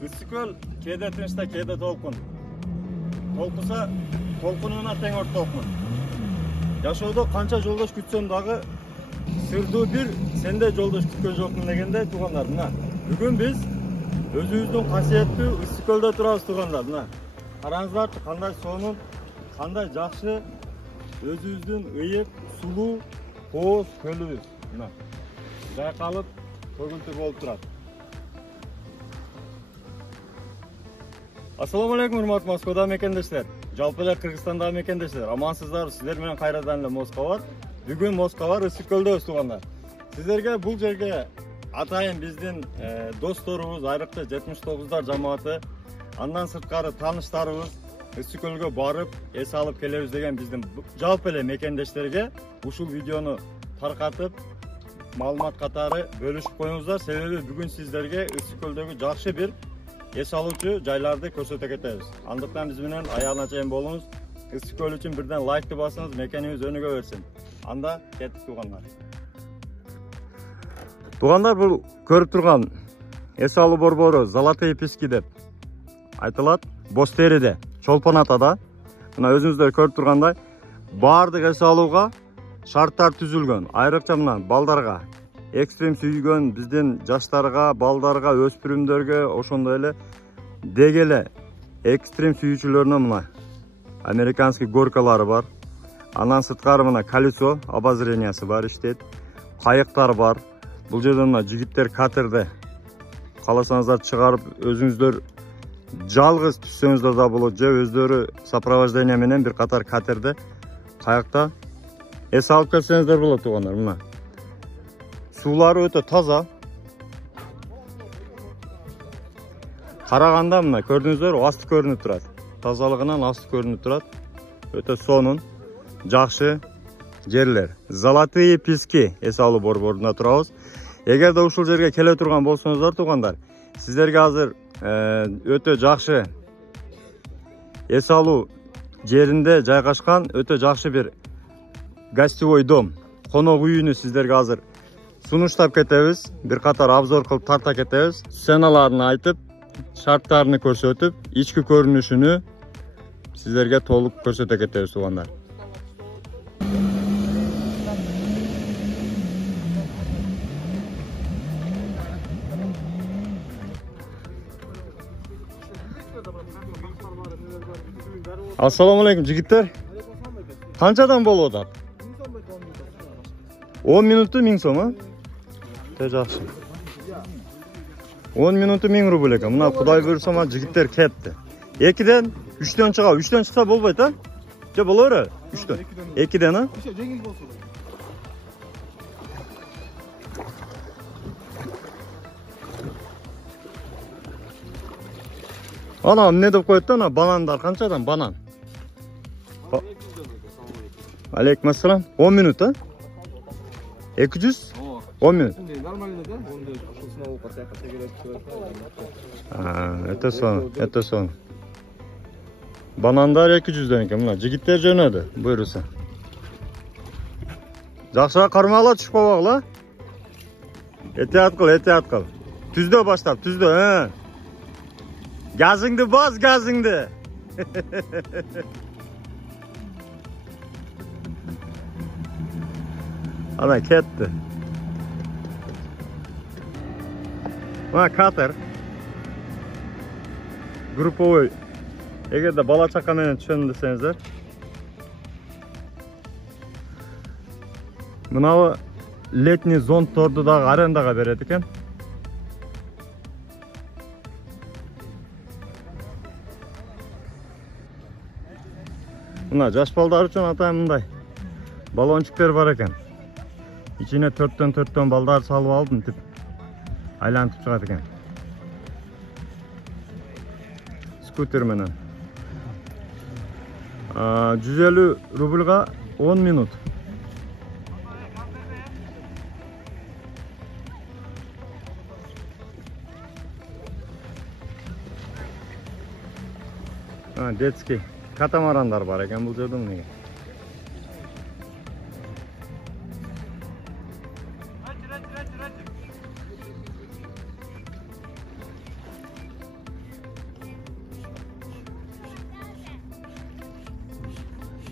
Issыкөл кээде тынчта, кээде толкун. Толкуса, толкунуна тең ортокмун. Жашоодо канча жолдош күтсөм дагы сырдуу бир сенде жолдош күткөн жокмун дегенде туугандар, мына. Бүгүн биз өзүбүздүн касиеттүү Issыкөлдө турабыз туугандар, мына. Караңыздарчы, кандай сонун, кандай жакшы өзүбүздүн ыйык, сулуу, кооз көлүбүз. Мына. Жайкалып, көгүлтүр болуп турат. Ассаламу алейкум, урматтуу Москвада мекендештер. Жалпы эле Кыргызстанда мекендештер. Амансыздар, сиздер менен кайрадан эле Москва бар. Бүгүн Москва бар, Issыкөлдөбүз туугандар. Сиздерге бул жерге атайын биздин досторубуз, айрыкча 79дар жамааты, андан сырткары тааныштарыбыз Issыкөлгө барып, эс алып келебиз деген биздин жалпы эле мекендештерге ушул видеону таркатып, маалымат катары бөлүшүп коюңуздар. Себеби бүгүн сиздерге Issыкөлдөгү жакшы бир эс алуучу жайларды көрсөтө кетебиз. Андыктан биз менен аягына чейин болуңуз. Issыкөл үчүн бирден лайкты басыңыз, мекенибиз өнүгө берсин. Анда кеттик туугандар. Туугандар, бул көрүп турган эс алуу борбору Золотые пески деп айтылат. Боз териде, Чолпон атада. Мына өзүңүздөр көрүп тургандай, баардык эс алууга шарттар түзүлгөн. Айрыкча мына балдарга, экстрим сүйгөн биздин жаштарга, балдарга, өспүрүмдөргө, ошондой эле дегеле экстрим сүйүүчүлөрүнө мына американский горкалары бар. Андан сырткары мына колесо обозрениясы бар, иштейт. Кайыктар бар. Бул жерде мына жигиттер катерде кааласаңыздар чыгарып өзүңүздөр жалгыз түшсөңүздөр да болот, же өздөрү сопровождение менен бир катар катерде, кайыкта эс алып келсеңиздер болот туугандар. Мына суулары өтө таза. Караганда мына көрдүңүздөр, асты көрүнүп турат. Тазалыгынан асты көрүнүп турат. Өтө сонун, жакшы жерлер. Золотые пески эс алуу борборунда турабыз. Эгерде ушул жерге келе турган болсоңуздар туугандар, сиздерге азыр өтө жакшы эс алуу жеринде жайгашкан өтө жакшы бир гостевой дом, конок үйүнү сиздерге азыр сунуштап кетебиз. Бир катар обзор кылып тарта кетебиз. Сценаларын айтып, шарттарын көрсөтүп, ички көрүнүшүнү сиздерге толук көрсөтө кетебиз туугандар. Ассаламу алейкум жигиттер. Канчадан болуп атат? 10 минутту 1000 сом, а? Те жакшы. 10 минутту 1000 рубль экен. Мына Кудай буйрса жигиттер кетти. 2ден 3дөн чыга. 3дөн чыкса болбойт, а? Же боло береби? 3дөн. 2ден, а? Жеңил болсун. Ана эмне деп коет да, ана банандар канчадан? Банан. Алейкум ассалам. 10 минут, а? 200? 10 минут. Нормально, да? Это сон. Банандар 200дөн экен. Мына жигиттер жөнөдү, буйруса. Жакшыраак кармагыла, түшпөбөгүла. Этият кыл. Түздө баштап, түздө, Газыңды баз, газыңды. Ана кетти. Мына катер. Групповой. Эгерде бала чака менен түшөм десеңиздер. Мына летний зонтторду дагы арендага берет экен. Мына жаш балдар үчүн атайын мындай баллончуктер бар экен. Ичине 4төн балдар салып алдым, тип айлантып чыгат экен. Скутер менен. 150 рубльга 10 минут. Детский катамарандар бар экен бул жерде мына.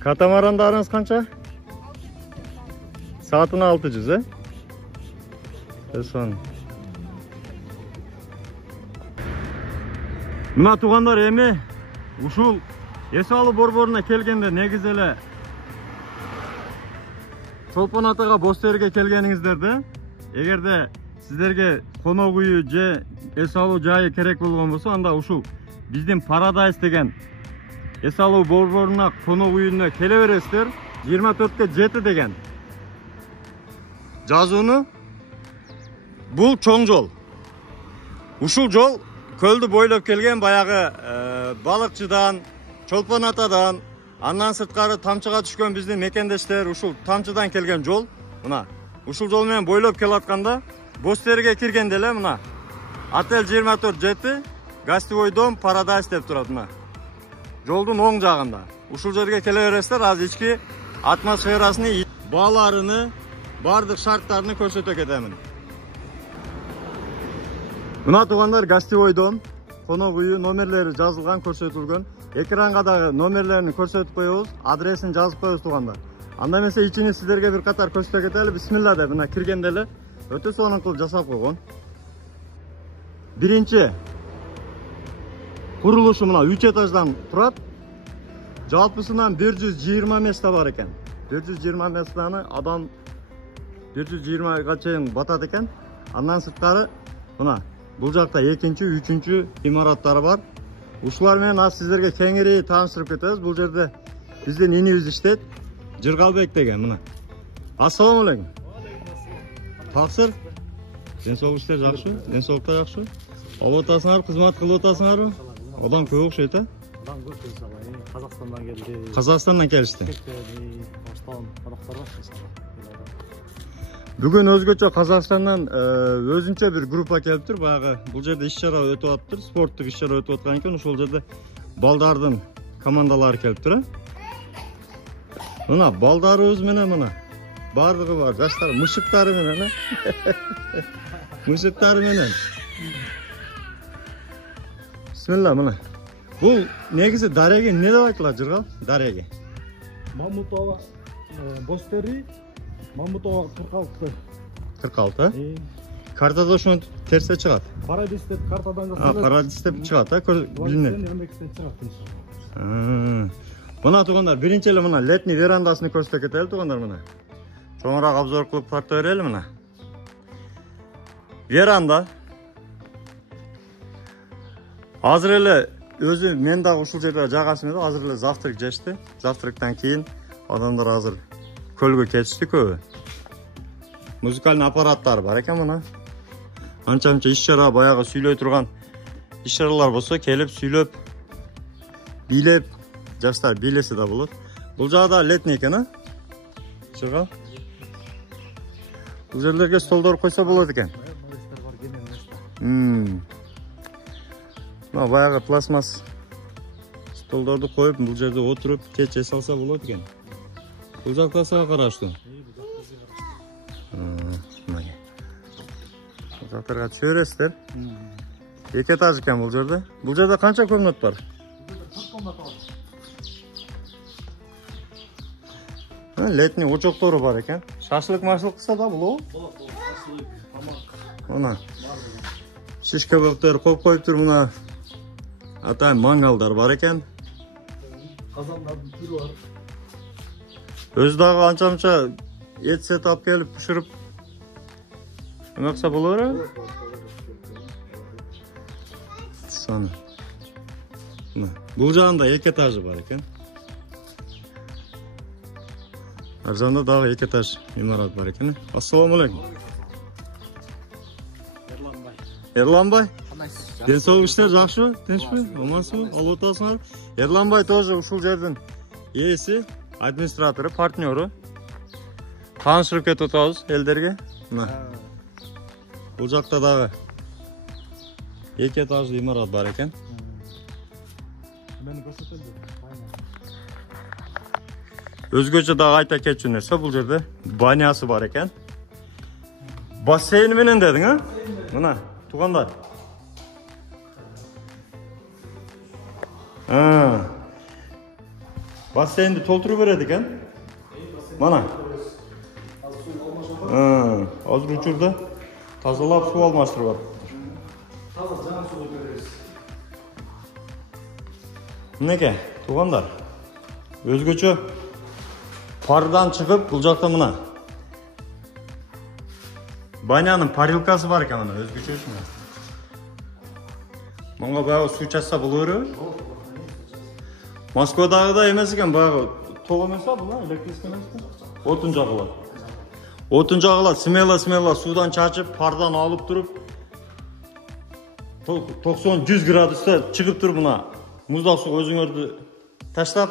Katamaranlarınız kança? Saatine 600 he? Son. Mına tuğanlar emi uşul Esалы борборuna келгенде негиз эле Чолпон атага Бостерге келгениңиздерде, эгерде сиздерге конок үйү же Esалы жайы керек болгон болсо, анда ушул биздин Paradise деген Esалы борборуна конок үйүнө келе бересиздер. 24-7 деген жазууну. Бул чоң жол. Ушул жол көлдү бойлоп келген баягы балыкчыдан, Чолпон атадан, андан сырткары тамчыга түшкөн биздин мекендештер ушул тамчыдан келген жол. Мына ушул жол менен бойлоп келатканда Бостерге киргенде эле мына Отель 24-7 гостевой дом Paradise деп турат. Мына жолдун оң жагында. Ушул жерге келе бересиздер. Азыр ички атмосферасыны, бааларыны, бардык шарттарыны көрсөтө кетемин. Мына туугандар гостевой дом, конок үйү номерлери жазылган, көрсөтүлгөн. Экранга дагы номерлерин көрсөтүп коебуз, адресин жазып коебуз туугандар. Анда эмесе ичини сиздерге бир катар көрсөтө кетели. Бисмилла деп мына киргенде эле өтө сонун кылып жасап койгон. Биринчи курулушу мына 3 этаждан турат. Жалпысынан 120 места бар экен. 120 местаны адам 120га чейин батат экен. Андан сырткары мына бул жакта экинчи, үчүнчү имараттары бар. Ушулар менен аз сиздерге кеңири тааныштырып кетебиз. Бул жерде биздин инибиз иштейт. Жыргалбек деген мына. Ассаламу алейкум. Таксыр. Ден соолуктар жакшы? Ден соолуктар жакшы? Алып атасыңар, кызмат кылып атасыңарбы? Адам көп окшойт, а? Адам көп иншалла. Казакстандан келди. Казакстандан келишти. Баштан кадактар бар иншалла. Бүгүн өзгөчө Казакстандан өзүнчө бир группа келиптир. Баягы бул жерде иш-чара өтүп атыптыр, спорттук иш-чара өтүп аткан экен. Ошол жерде балдардын командалары келиптир. Мына балдарыбыз менен мына бардыгы бар, жаштар мышыктары менен, мышыктары менен. Бисмилла мына. Бул негизи дареги эмне деп айтылат, Жыргал? Дареги. Мамутова, Бостери, Мамутова 46. 46. Картада ошону терсе чыгат. Paradise деп картадан жасалат. Paradise деп чыгат, билинет. 25-тен чыгат иншалла. Мына туугандар, биринчи эле мына летний верандасын көрсөтө кетели туугандар мына. Чоңураак обзор кылып тарта берели мына. Веранда. Азыр эле өзү мен дагы ушул жерде жайгашым эди. Азыр эле завтрак жешти. Завтрактан кийин адамдар азыр көлгө кетишти көбү. Музыкалдык аппараттар бар экен мына. Анча-мынча иш-чара баягы сүйлөй турган иш-чаралар болсо келип сүйлөп, бийлеп, жаштар бийлесе да болот. Бул жагда летний экен, а? Жыргал. Бул жерлерге столдор койсо болот экен. Мына баягы пластмасс столдорду коюп, бул жерде отуруп, кеч эс алса болот экен. Бул жакта сага караштуу. Бул жактарга түшө бересиздер. 2 этаж экен бул жерде. Бул жерде канча комнат бар? 40 комнат бар. Летний очоктору бар экен. Шашлык кылса да болобу? Болот, шашлык, тамак. Мына шиш кебаптар коюп коюптур мына. Атайын мангалдар бар экен. Казандардын түрү бар. Өзү дагы анча-мынча эт алып келип пиширип эмекса боло береби? Саны. Бул жагында 2 этажы бар экен. Ар жагында дагы 2 этаж имарат бар экен. Ассаламу алейкум. Эрланбай. Ден соолуктар жакшыбы? Тынчпы? Амансызбы? Алып атасыңар? Эрланбай тоже ушул жердин ээси, администратору, партнеру. Таанышырып кетип атабыз элдерге. Мына. Бул жакта дагы 2 этажды имарат бар экен. Мени көрсөтөлдү. Өзгөчө дагы айта кетчү нерсе, бул жерде банясы бар экен. Бассейн менен дедиң, а? Мына, туугандар. Бассейнді толтырып береді екен. Mana. Азыр учурда тазалап суу алмаштырып атыптыр. Таза жаңа суга беребиз. Мынеке, туугандар. Өзгөчө пардан чыгып, бул жакта мына банянын парилкасы бар экен, мына өзгөчө ушуна. Мага баягы суу чачса боло береби? Москвадагыдай эмес экен, баягы ток эмес а бул, электрический эмес. Отун жагылат. Отун жагылат, смело суудан чачып, пардан алып туруп 90-100 градуста чыгып туруп мына муздак сууга өзүңөрдү таштап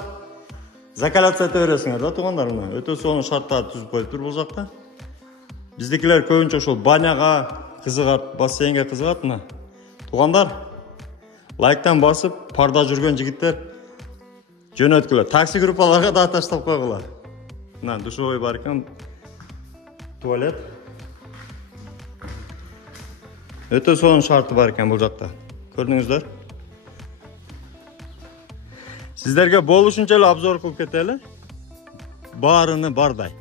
закаляция эте бересиңер да туугандар, мына өтө сонун шарттарды түзүп коюптур бул жакта. Биздикилер көбүнчө ошол баняга кызыгат, бассейнге кызыгат мына. Туугандар, лайктан басып, парда жүргөн жигиттер жөнөткүлө. Такси группаларга да таштап койгула. Мына душевой бар экен, туалет. Өтө сонун шарты бар экен бул жакта. Көрдүңүздөр? Сиздерге болушунча эле обзор кылып кетели. Баарыны бардай.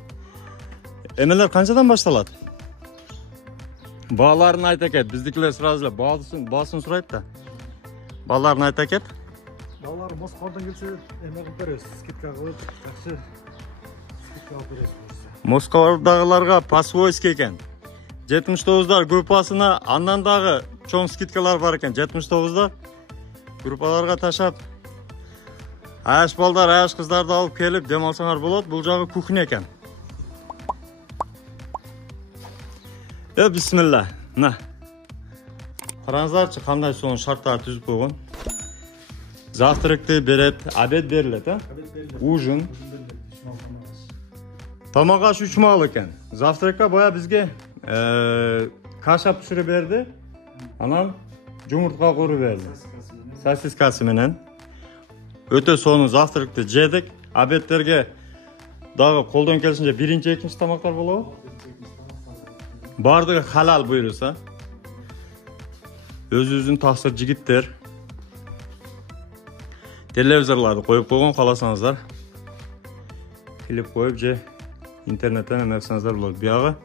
Эмелер канчадан башталат? Бааларын айта кет. Биздикилер сразу эле баасын сурайт да. Бааларын айта кет. Балалар Москвадан келсе, эме кылып беребиз, скидка кылып, жакшы скидка алып беребиз. Москвадагыларга по-свойски экен. 79дар группасына андан дагы чоң скидкалар бар экен. 79дар группаларга ташап, аяш балдар, аяш кыздарды алып келип дем алсаңар болот. Бул жагы кухня экен. Бисмилла. На. Караңыздарчы, кандай сонун шарттар түзүп койгон. Завтракты берет, обед берилет, а? Ужин. Тамак аш 3 маал экен. Завтракка бая бизге каша пиширип берди. Анан жумуртка кууруп берди. Сосискасы менен. Өтө сонун завтракты жедик. Обедтерге дагы колдон келишинче биринчи, экинчи тамактар болобу? Бардыгы халал буйруса. Өзүбүздүн таксыр жигиттер. Телевизорларды коюп койгон, кааласаңыздар. Клип коюп же интернеттен эме кылсаңыздар болот. Биягы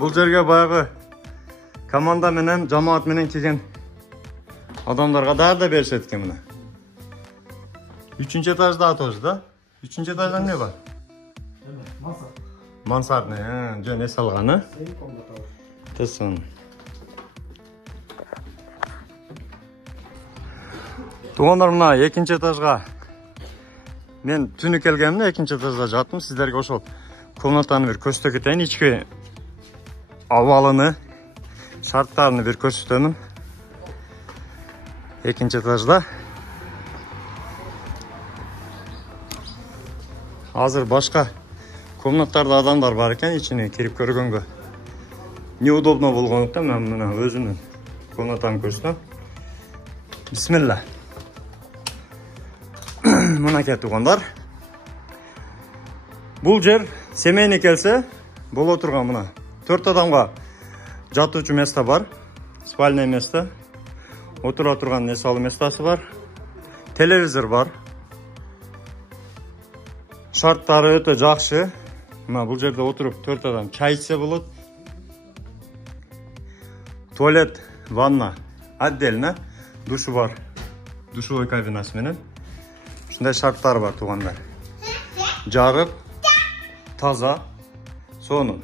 бул жерге баягы команда менен, жамаат менен келген адамдарга да беришет экен мына. 3-чү этажда тоже, да? 3-чү этажда эмне бар? Мансардный, жөн эс алганы. Тысын. Туугандар, мына 2-чи этажга мен түнү келгемде 2-чи этажда жаттым. Сиздерге ошол комнатаны бир көрсөтө кетейин, ички абалыны, шарттарын бир көрсөтөмүн. 2-чи этажда. Азыр башка комнаттарда адамдар бар экен, ичине кирип көргөнгө неудобно болгондуктан мен мына өзүмдүн комнатамды көрсөтөм. Бисмилла. Мынакей туугандар. Бул жер семейный келсе боло турган мына 4 адамга жатуучу место бар. Спальное место. Отура турган эс-алуу местасы бар. Телевизор бар. Шарттары өтө жакшы. Мына бул жерде отуруп 4 адам чай ичсе болот. Туалет, ванна отдельно, душу бар. Душевой кабинасы менен. Ушундай шарттар бар туугандар. Жарык, таза, сонун.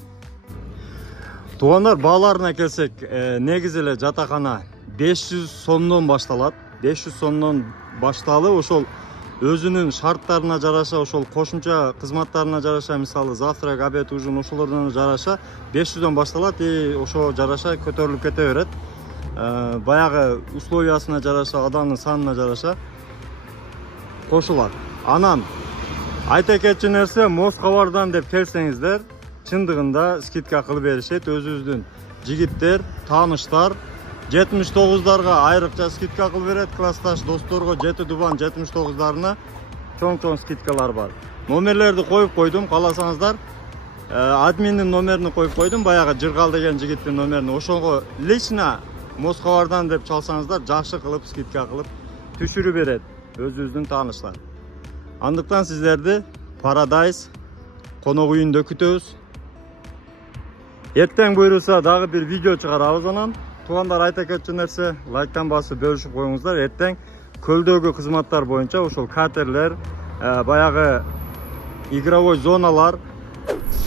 Туугандар, бааларына келсек, негизи эле жатакана 500 сомдон башталат. 500 сомдон башталып, ошол өзүнүн шарттарына жараша, ошол кошумча кызматтарына жараша, мисалы завтрак, обед, ужин ошолордон жараша 500дөн башталат и ошо жараша көтөрүлүп кете берет. Баягы условиясына жараша, адамдын санына жараша кошулат. Анан айта кетчү нерсе, Москвадан деп келсеңиздер, чындыгында скидка кылып беришет. Өзүбүздүн жигиттер, тааныштар 79дарга айрыкча скидка кылып берет. Классташ досторго 7 дубан 79дарына чоң скидкалар бар. Номерлерди коюп койдум, кааласаңыздар админдин номерин коюп койдум, баягы Жыргал деген жигиттин номерин. Ошого лично Москвадан деп чалсаңыздар жакшы кылып скидка кылып түшүрүп берет өзүбүздүн тааныштар. Андыктан сиздерди Paradise конок үйүндө күтөбүз. Эртең буйруса дагы бир видео чыгарабыз анан. Туугандар, айта кетчү нерсе, лайктан басып бөлүшүп коюңуздар. Эртең көлдөгү кызматтар боюнча ошол катерлер, баягы игровой зоналар,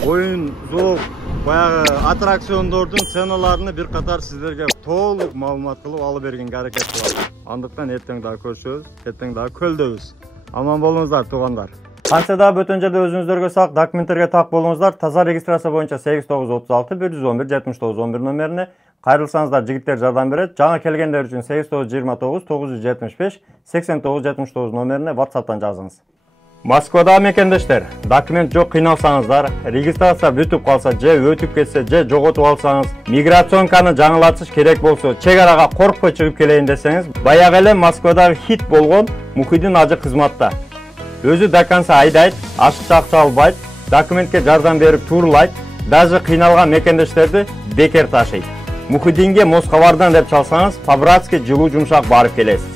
оюн зоок, баягы аттракциондордун ценаларыны бир катар сиздерге толук маалымат кылып алып бергенге аракет кылабыз. Андыктан эртең дагы көрүшөбүз, эртең дагы көлдөбүз. Аман болуңуздар туугандар. Канча дагы бөтөн жерде өзүңүздөргө сак документтерге так болуңуздар. Таза регистрация боюнча 8936 111 7911 номерине кайрылсаңыздар жигиттер жардам берет. Жаңа келгендер үчүн 8929 975 8979 номерине WhatsApp'тан жазыңыз. Москвада мекендештер, документ жок кыйналсаңыздар, регистрация бүтүп калса же өтүп кетсе же жоготуп алсаңыз, миграционканы жаңылатыш керек болсо, чек арага коркпой чыгып келейин десеңиз, баягы эле Москвадагы хит болгон Мухиддин ажы кызматта. Өзү до конца айдайт, ашыкча акча албайт, документке жардам берип турлайт, даже кыйналган мекендештерди бекер ташыйт. Мухиддинге Москвадан деп чалсаңыз, по-братски жылуу жумшак барып келесиз.